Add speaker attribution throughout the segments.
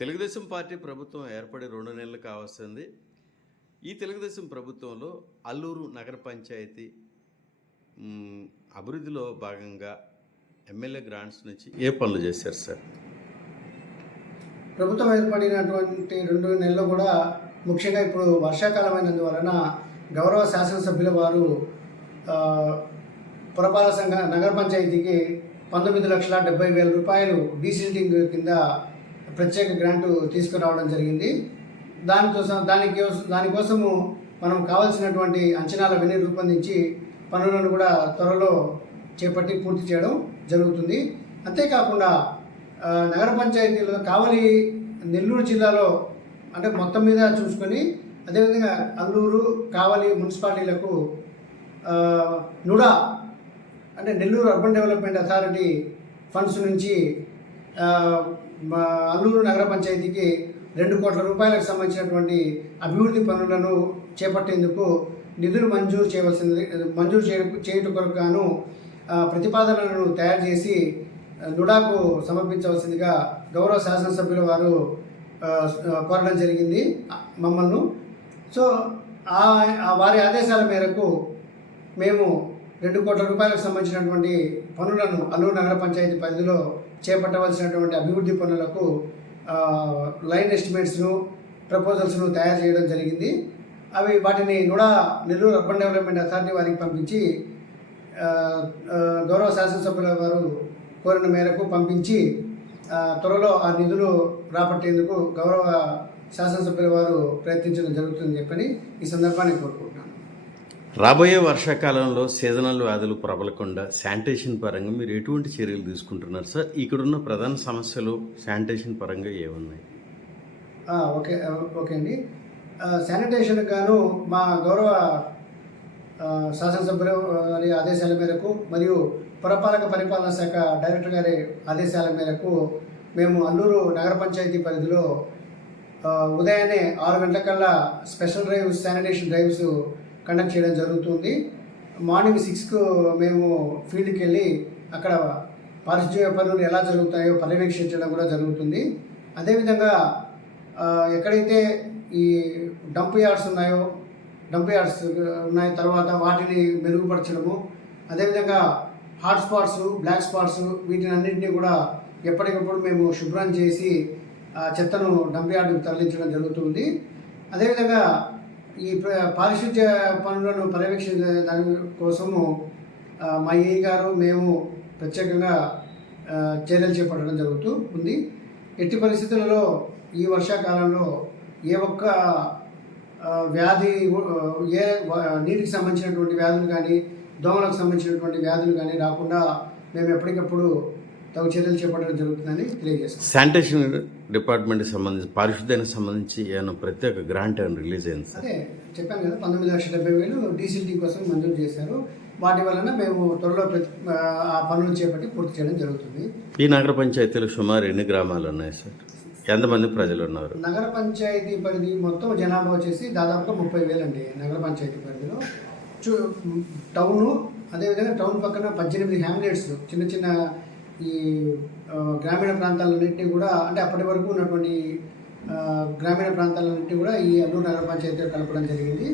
Speaker 1: Telugu Desam party ప్రభుత్వం ఏర్పడి రెండు నెలలు కావస్తుంది. ఈ తెలుగుదేశం ప్రభుత్వంలో అల్లూరు నగర పంచాయతీ అభివృద్ధిలో భాగంగా ఎమ్మెల్యే గ్రాంట్స్ నుంచి ఏ పనులు చేశారు సార్?
Speaker 2: ప్రభుత్వం ఏర్పడినటువంటి రెండు నెలలు కూడా ముఖ్యంగా ఇప్పుడు వర్షాకాలం అయినందువలన గౌరవ శాసనసభ్యుల వారు పురపాలక సంఘ నగర పంచాయతీకి పంతొమ్మిది లక్షల డెబ్బై వేల రూపాయలు డీసిల్టింగ్ కింద ప్రత్యేక గ్రాంటు తీసుకురావడం జరిగింది. దానికోసం దానికి దానికోసము మనం కావాల్సినటువంటి అంచనాల విని రూపొందించి పనులను కూడా త్వరలో చేపట్టి పూర్తి చేయడం జరుగుతుంది. అంతేకాకుండా నగర పంచాయతీలో కావలి నెల్లూరు జిల్లాలో అంటే మొత్తం మీద చూసుకొని అదేవిధంగా అల్లూరు కావలి మున్సిపాలిటీలకు నుడా అంటే Nellore urban development authority funds నుంచి అల్లూరు నగర పంచాయతీకి రెండు కోట్ల రూపాయలకు సంబంధించినటువంటి అభివృద్ధి పనులను చేపట్టేందుకు నిధులు మంజూరు చేయవలసింది మంజూరు చేయ చేయటం కొరకు గాను ప్రతిపాదనలను తయారు చేసి నుడాకు సమర్పించవలసిందిగా గౌరవ శాసనసభ్యుల వారు కోరడం జరిగింది మమ్మల్ని. సో ఆ వారి ఆదేశాల మేరకు మేము రెండు కోట్ల రూపాయలకు సంబంధించినటువంటి పనులను అల్లూరు నగర పంచాయతీ పరిధిలో చేపట్టవలసినటువంటి అభివృద్ధి పనులకు లైన్ ఎస్టిమేట్స్ను ప్రపోజల్స్ను తయారు చేయడం జరిగింది. అవి వాటిని కూడా నెల్లూరు అర్బన్ డెవలప్మెంట్ అథారిటీ వారికి పంపించి గౌరవ శాసనసభ్యుల వారు కోరిన మేరకు పంపించి త్వరలో ఆ నిధులు రాబట్టేందుకు గౌరవ శాసనసభ్యుల వారు ప్రయత్నించడం జరుగుతుందని చెప్పని ఈ సందర్భాన్ని కోరుకుంటున్నాను.
Speaker 1: రాబోయే వర్షాకాలంలో సీజనల్ వ్యాధులు ప్రబలకుండా శానిటేషన్ పరంగా మీరు ఎటువంటి చర్యలు తీసుకుంటున్నారు? సార్ ఇక్కడున్న ప్రధాన సమస్యలు శానిటేషన్ పరంగా ఏమున్నాయి?
Speaker 2: ఓకే ఓకే అండి. శానిటేషన్ గాను మా గౌరవ శాసనసభ్యులు శాసనసభ్యుల వారి ఆదేశాల మేరకు మరియు పురపాలక పరిపాలనా శాఖ డైరెక్టర్ గారి ఆదేశాల మేరకు మేము అల్లూరు నగర పంచాయతీ పరిధిలో ఉదయాన్నే ఆరు గంటలకల్లా special drives sanitation drives conduct చేయడం జరుగుతుంది. మార్నింగ్ సిక్స్కు మేము ఫీల్డ్కి వెళ్ళి అక్కడ పారిశుద్ధ్య పనులు ఎలా జరుగుతాయో పర్యవేక్షించడం కూడా జరుగుతుంది. అదేవిధంగా ఎక్కడైతే ఈ డంప్ యార్డ్స్ ఉన్నాయో డంప్ యార్డ్స్ ఉన్నాయి తర్వాత వాటిని మెరుగుపరచడము అదేవిధంగా హాట్ స్పాట్స్ బ్లాక్ స్పాట్స్ వీటిని అన్నింటినీ కూడా ఎప్పటికప్పుడు మేము శుభ్రం చేసి ఆ చెత్తను డంప్ యార్డుకు తరలించడం జరుగుతుంది. అదేవిధంగా ఈ పారిశుద్ధ్య పనులను పర్యవేక్షించే దాని కోసము మా ఏ గారు మేము ప్రత్యేకంగా చర్యలు చేపట్టడం జరుగుతూ ఉంది. ఎట్టి పరిస్థితులలో ఈ వర్షాకాలంలో ఏ ఒక్క వ్యాధి ఏ నీటికి సంబంధించినటువంటి వ్యాధులు కానీ దోమలకు సంబంధించినటువంటి వ్యాధులు కానీ రాకుండా మేము ఎప్పటికప్పుడు తగు చర్యలు చేపట్టడం జరుగుతుందని తెలియజేస్తాం
Speaker 1: శానిటేషన్ డిపార్ట్మెంట్కి సంబంధించి పారిశుద్ధ్యానికి సంబంధించి ఏమైనా ప్రత్యేక గ్రాంట్ ఏమైనా రిలీజ్ అయింది సార్?
Speaker 2: అదే చెప్పాను కదా పంతొమ్మిది లక్షల డెబ్బై వేలు డీసీటీ కోసం మంజూరు చేశారు. వాటి వలన మేము త్వరలో ప్రతి ఆ పనులు చేపట్టి పూర్తి చేయడం జరుగుతుంది.
Speaker 1: ఈ నగర పంచాయతీలో సుమారు ఎన్ని గ్రామాలు ఉన్నాయి సార్? ఎంతమంది ప్రజలు ఉన్నారు?
Speaker 2: నగర పంచాయతీ పరిధి మొత్తం జనాభా వచ్చేసి దాదాపుగా ముప్పై వేలు అండి నగర పంచాయతీ పరిధిలో. చూ టౌను అదేవిధంగా టౌన్ పక్కన పద్దెనిమిది హ్యామ్లెట్స్ చిన్న చిన్న ఈ గ్రామీణ ప్రాంతాలన్నింటినీ కూడా అంటే అప్పటి వరకు ఉన్నటువంటి గ్రామీణ ప్రాంతాలన్నింటినీ కూడా ఈ అల్లూరు నగర పంచాయతీలో కలపడం జరిగింది.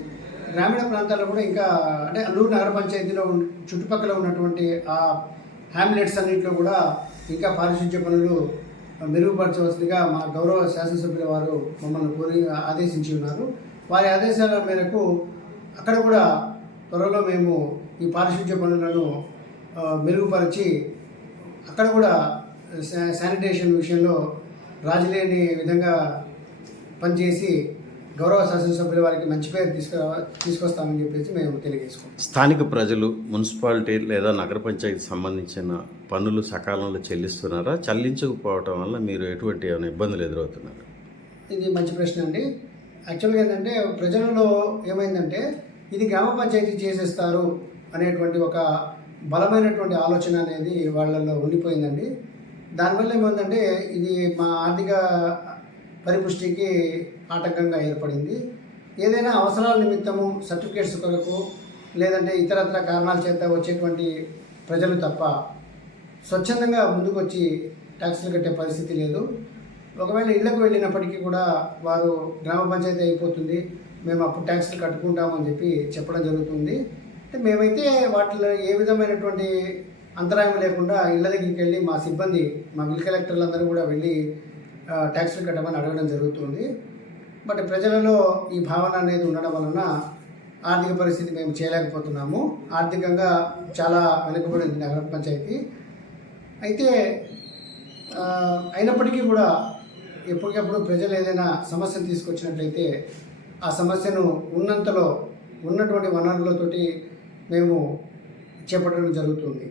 Speaker 2: గ్రామీణ ప్రాంతాల్లో కూడా ఇంకా అంటే అల్లూరు నగర పంచాయతీలో ఉన్న- చుట్టుపక్కల ఉన్నటువంటి ఆ హ్యామ్లెట్స్ అన్నింటిలో కూడా ఇంకా పారిశుద్ధ్య పనులు మెరుగుపరచవలసిందిగా మా గౌరవ శాసనసభ్యుల వారు మమ్మల్ని కోరి ఆదేశించి ఉన్నారు. వారి ఆదేశాల మేరకు అక్కడ కూడా త్వరలో మేము ఈ పారిశుద్ధ్య పనులను మెరుగుపరిచి అక్కడ కూడా శా- శానిటేషన్ విషయంలో రాజులేని విధంగా పనిచేసి గౌరవ శాసనసభ్యుల వారికి మంచి పేరు తీసుకురా తీసుకొస్తామని చెప్పేసి మేము తెలియజేసుకుంటాం
Speaker 1: స్థానిక ప్రజలు మున్సిపాలిటీ లేదా నగర పంచాయతీ సంబంధించిన పన్నులు సకాలంలో చెల్లిస్తున్నారా? చెల్లించకపోవటం వల్ల మీరు ఎటువంటి ఏమైనా ఇబ్బందులు ఎదురవుతున్నారు?
Speaker 2: ఇది మంచి ప్రశ్న అండి. యాక్చువల్గా ఏంటంటే ప్రజలలో ఏమైందంటే ఇది గ్రామ పంచాయతీ చేసేస్తారు అనేటువంటి ఒక బలమైనటువంటి ఆలోచన అనేది వాళ్ళల్లో ఉండిపోయిందండి. దానివల్ల ఏమందంటే ఇది మా ఆర్థిక పరిపుష్టికి ఆటంకంగా ఏర్పడింది. ఏదైనా అవసరాల నిమిత్తము సర్టిఫికేట్స్ కొరకు లేదంటే ఇతరత్ర కారణాల చేత వచ్చేటువంటి ప్రజలు తప్ప స్వచ్ఛందంగా ముందుకు వచ్చి ట్యాక్సులు కట్టే పరిస్థితి లేదు. ఒకవేళ ఇళ్ళకు వెళ్ళినప్పటికీ కూడా వారు గ్రామ పంచాయతీ అయిపోతుంది. మేము అప్పుడు ట్యాక్స్లు కట్టుకుంటామని చెప్పి చెప్పడం జరుగుతుంది. మేమైతే వాటిలో ఏ విధమైనటువంటి అంతరాయం లేకుండా ఇళ్ళ దగ్గరికి వెళ్ళి మా సిబ్బంది మా బిల్ కలెక్టర్లందరూ కూడా వెళ్ళి ఆ, ట్యాక్స్లు కట్టమని అడగడం జరుగుతుంది. బట్ ప్రజలలో ఈ భావన అనేది ఉండడం వలన ఆర్థిక పరిస్థితి మేము చేయలేకపోతున్నాము. ఆర్థికంగా చాలా వెనుకబడింది నగర పంచాయతీ. అయితే అయినప్పటికీ కూడా ఎప్పటికప్పుడు ప్రజలు ఏదైనా సమస్యను తీసుకొచ్చినట్లయితే ఆ సమస్యను ఉన్నంతలో ఉన్నటువంటి వనరులతోటి మేము చేపట్టడం జరుగుతుంది.